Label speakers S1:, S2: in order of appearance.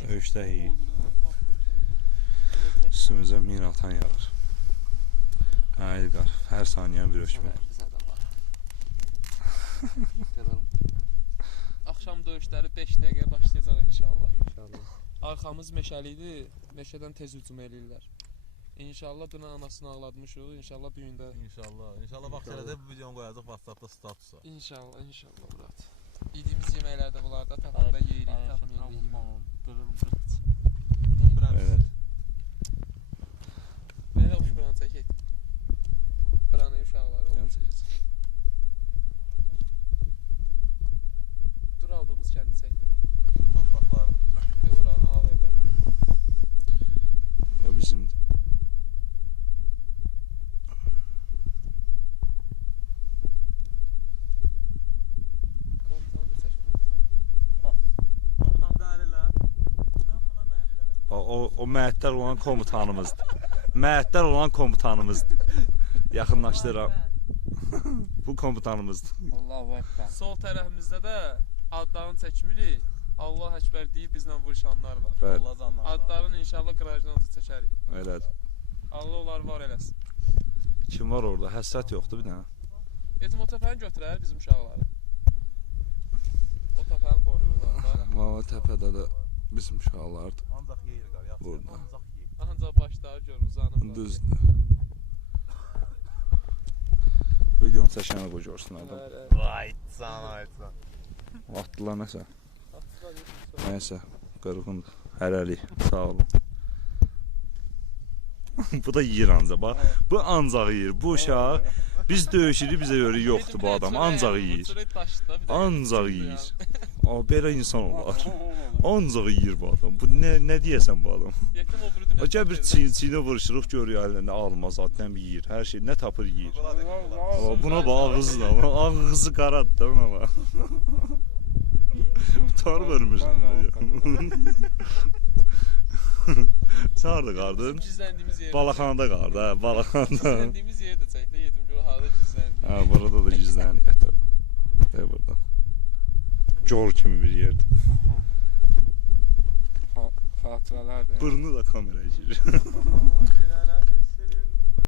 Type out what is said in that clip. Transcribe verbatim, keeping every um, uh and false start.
S1: Döyüşdəyik. Üstümüzə min atan yağır. Haydi qar, hər saniyən bir ölçmə.
S2: Axşam döyüşləri beş dəqiqəyə başlayacaq inşallah. İnşallah. Arxamız meşəlidir, meşədən tez hücum eləyirlər. İnşallah dünən anasını ağlatmışıq, inşallah bu gün də.
S3: İnşallah, inşallah vaxt elədə bu videonu qoyacaq WhatsAppda statusa.
S2: İnşallah, inşallah Murat. Yediyimiz yeməklər də bunlarda tapanda yeyirik, tapmayanda yeyirik.
S1: Evet.
S2: Belə uç buranı çəkək. Buranı uşaqları
S1: Yan çəkəcək.
S2: Dur aldığımız kəndi çək.
S3: Torpaqlar.
S2: Oranı al evlər.
S1: O bizimdir.
S2: Komutanı da çək, komutanı.
S3: Komutan dəlilər.
S1: O, o, o məhətlər olan komutanımızdır. Məhətlər olan komutanımızdır. Yaxınlaşdıram. Bu komutanımızdır.
S4: Allahu Ekber.
S2: Sol tərəfimizdə də adlarını çəkmirik. Allah Əkbər deyib bizlə vuruşanlar var.
S1: Bəli,
S3: Allah canlar.
S2: Adların inşallah qıracdan çəkərik.
S1: elədir.
S2: Allah onlar var eləsin.
S1: Kim var orada? Həsrət yoxdur bir dənə.
S2: Yetim o təpəni götürər bizim uşaqları. O təpəni qoruyurlar da.
S1: Mava təpədə də bizim uşaqlardır.
S3: Ancaq yeyir qar, yaxşı.
S1: Burada.
S3: Ancaq yeyir.
S2: Ancaq başları gör uzanıblar.
S1: Düzdür. Videonu çəkənə qoy görsün adam.
S3: Vay can, vay can.
S1: Atdılar nəsə. Nəysə, qırğındır. Hərəlik, sağ olun. Bu da yiyir ancaq, bax. Bu ancaq yiyir. Bu uşaq, biz döyüşürük, bizə görə yoxdur bu adam. Ancaq yiyir. Ancaq yiyir. O, belə insan olar. Ancaq yiyir bu adam. Bu nə, nə deyəsən bu adam?
S2: Yetim o biri dünya.
S1: O gəl bir çiğ, çiğnə vuruşuruq, görüyor əlində almaz, addən bir yiyir. Hər şey, nə tapır yiyir. O, buna bax ağızla, ağızı qaradır da buna bax. Tar vermişsin. Sen harada qardın?
S2: Gizləndiyimiz yer.
S1: Balaxanada qardı, hə, balaxanada.
S2: Gizləndiyimiz yer də çəkdə yetim gör harda gizləndik.
S1: Hə, burada da gizlənir, yatır. Də burada. Gör kimi bir yerdir.
S4: Xatirələrdir.
S1: Burnu da kameraya girir.